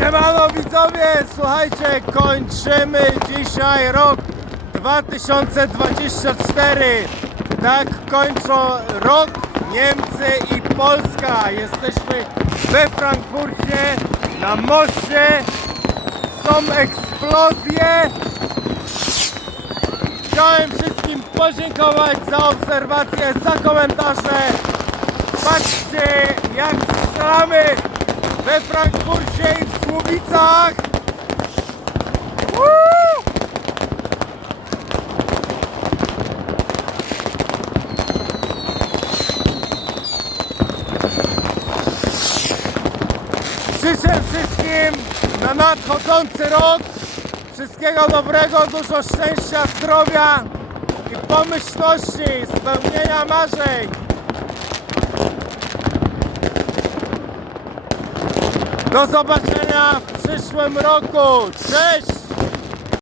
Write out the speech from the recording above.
Siemano widzowie, słuchajcie, kończymy dzisiaj rok 2024. Tak kończą rok Niemcy i Polska. Jesteśmy we Frankfurcie, na moście. Są eksplozje. Chciałem wszystkim podziękować za obserwacje, za komentarze. Patrzcie, jak strzelamy we Frankfurcie i w Słubicach. Życzę wszystkim na nadchodzący rok wszystkiego dobrego, dużo szczęścia, zdrowia i pomyślności, spełnienia marzeń. Do zobaczenia w przyszłym roku. Cześć!